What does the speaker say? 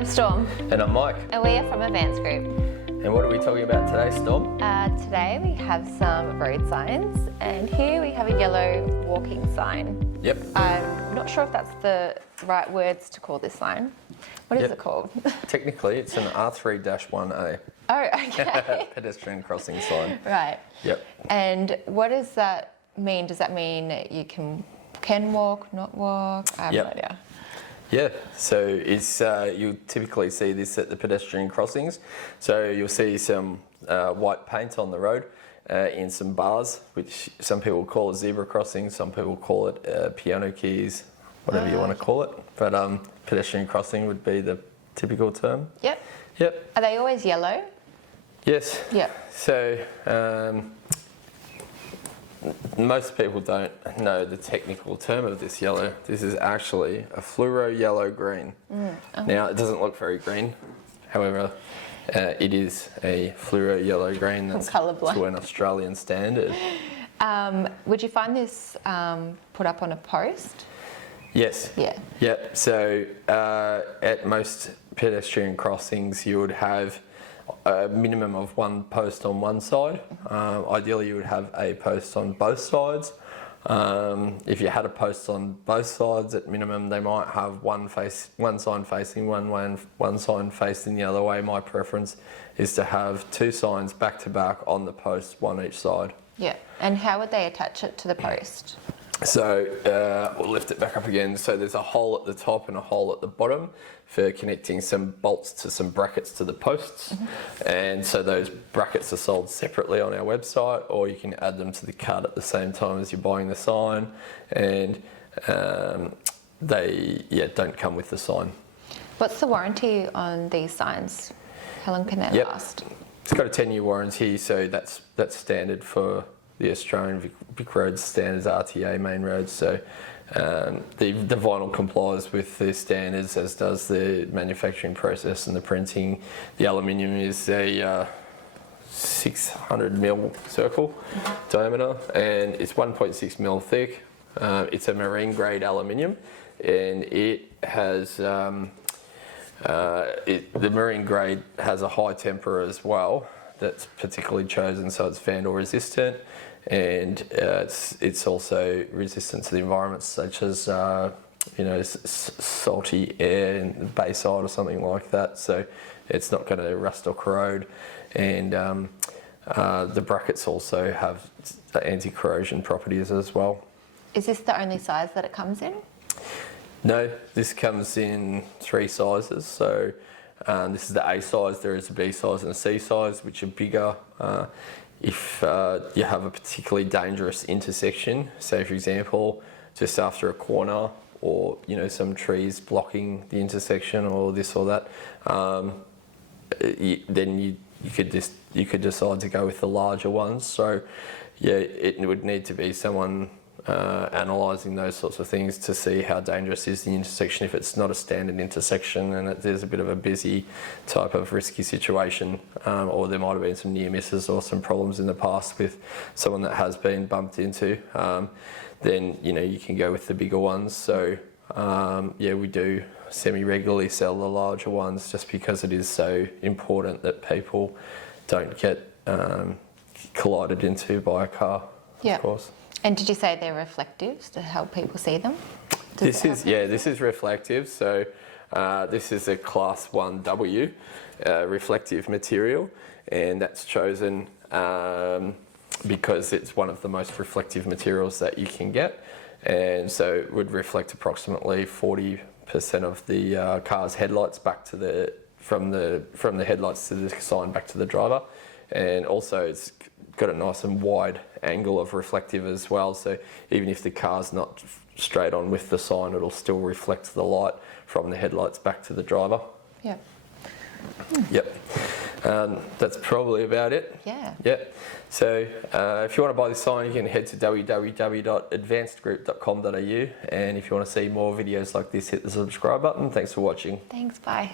I'm Storm. And I'm Mike. And we are from Advanced Group. And what are we talking about today, Storm? Today we have some road signs, and here we have a yellow walking sign. Yep. I'm not sure if that's the right words to call this sign. What is it called? Technically, it's an R3-1A. Oh, okay. Pedestrian crossing sign. Right. Yep. And what does that mean? Does that mean you can walk, not walk? I have no idea. Yeah, so it's you'll typically see this at the pedestrian crossings. So you'll see some white paint on the road in some bars, which some people call it zebra crossing, some people call it piano keys, whatever you want to call it. But pedestrian crossing would be the typical term. Yep. Yep. Are they always yellow? Yes. Yep. So most people don't know the technical term of this yellow. This is actually a fluoro yellow green. Now, it doesn't look very green. However, it is a fluoro yellow green. That's to an Australian standard. Would you find this put up on a post? Yes. Yeah. Yep. So at most pedestrian crossings, you would have a minimum of one post on one side. Ideally, you would have a post on both sides. If you had a post on both sides, at minimum, they might have one sign facing one way and one sign facing the other way. My preference is to have two signs back to back on the post, one each side. Yeah. And how would they attach it to the post? So we'll lift it back up again. So there's a hole at the top and a hole at the bottom for connecting some bolts to some brackets to the posts. And so those brackets are sold separately on our website, or you can add them to the cart at the same time as you're buying the sign. And they don't come with the sign. What's the warranty on these signs? How long can they last? It's got a 10-year warranty, so that's standard for the Australian Vic Roads standards, RTA main roads. So the vinyl complies with the standards, as does the manufacturing process and the printing. The aluminium is a 600 mil circle diameter, and it's 1.6 mil thick. It's a marine grade aluminium, and it has the marine grade has a high temper as well. That's particularly chosen so it's vandal resistant, and it's also resistant to the environments such as salty air in the bayside or something like that. So it's not going to rust or corrode, and the brackets also have anti-corrosion properties as well. Is this the only size that it comes in? No, this comes in 3 sizes. So this is the A size, there is a B size and a C size, which are bigger. If you have a particularly dangerous intersection, say for example, just after a corner, or some trees blocking the intersection, or this or that, then you could decide to go with the larger ones. So yeah, it would need to be someone analysing those sorts of things to see how dangerous is the intersection. If it's not a standard intersection and there's a bit of a busy type of risky situation, or there might have been some near misses or some problems in the past with someone that has been bumped into, then you can go with the bigger ones. So we do semi-regularly sell the larger ones, just because it is so important that people don't get collided into by a car. Yeah. Of course. And did you say they're reflective to help people see them? This is reflective. So this is a Class 1W reflective material, and that's chosen because it's one of the most reflective materials that you can get, and so it would reflect approximately 40% of the car's headlights back to from the headlights to the sign back to the driver, and also it's got a nice and wide angle of reflective as well, so even if the car's not straight on with the sign, it'll still reflect the light from the headlights back to the driver. Yeah. Yep. That's probably about it. Yeah. Yep. So if you want to buy this sign, you can head to www.advancedgroup.com.au, and if you want to see more videos like this, hit the subscribe button. Thanks for watching. Thanks, bye.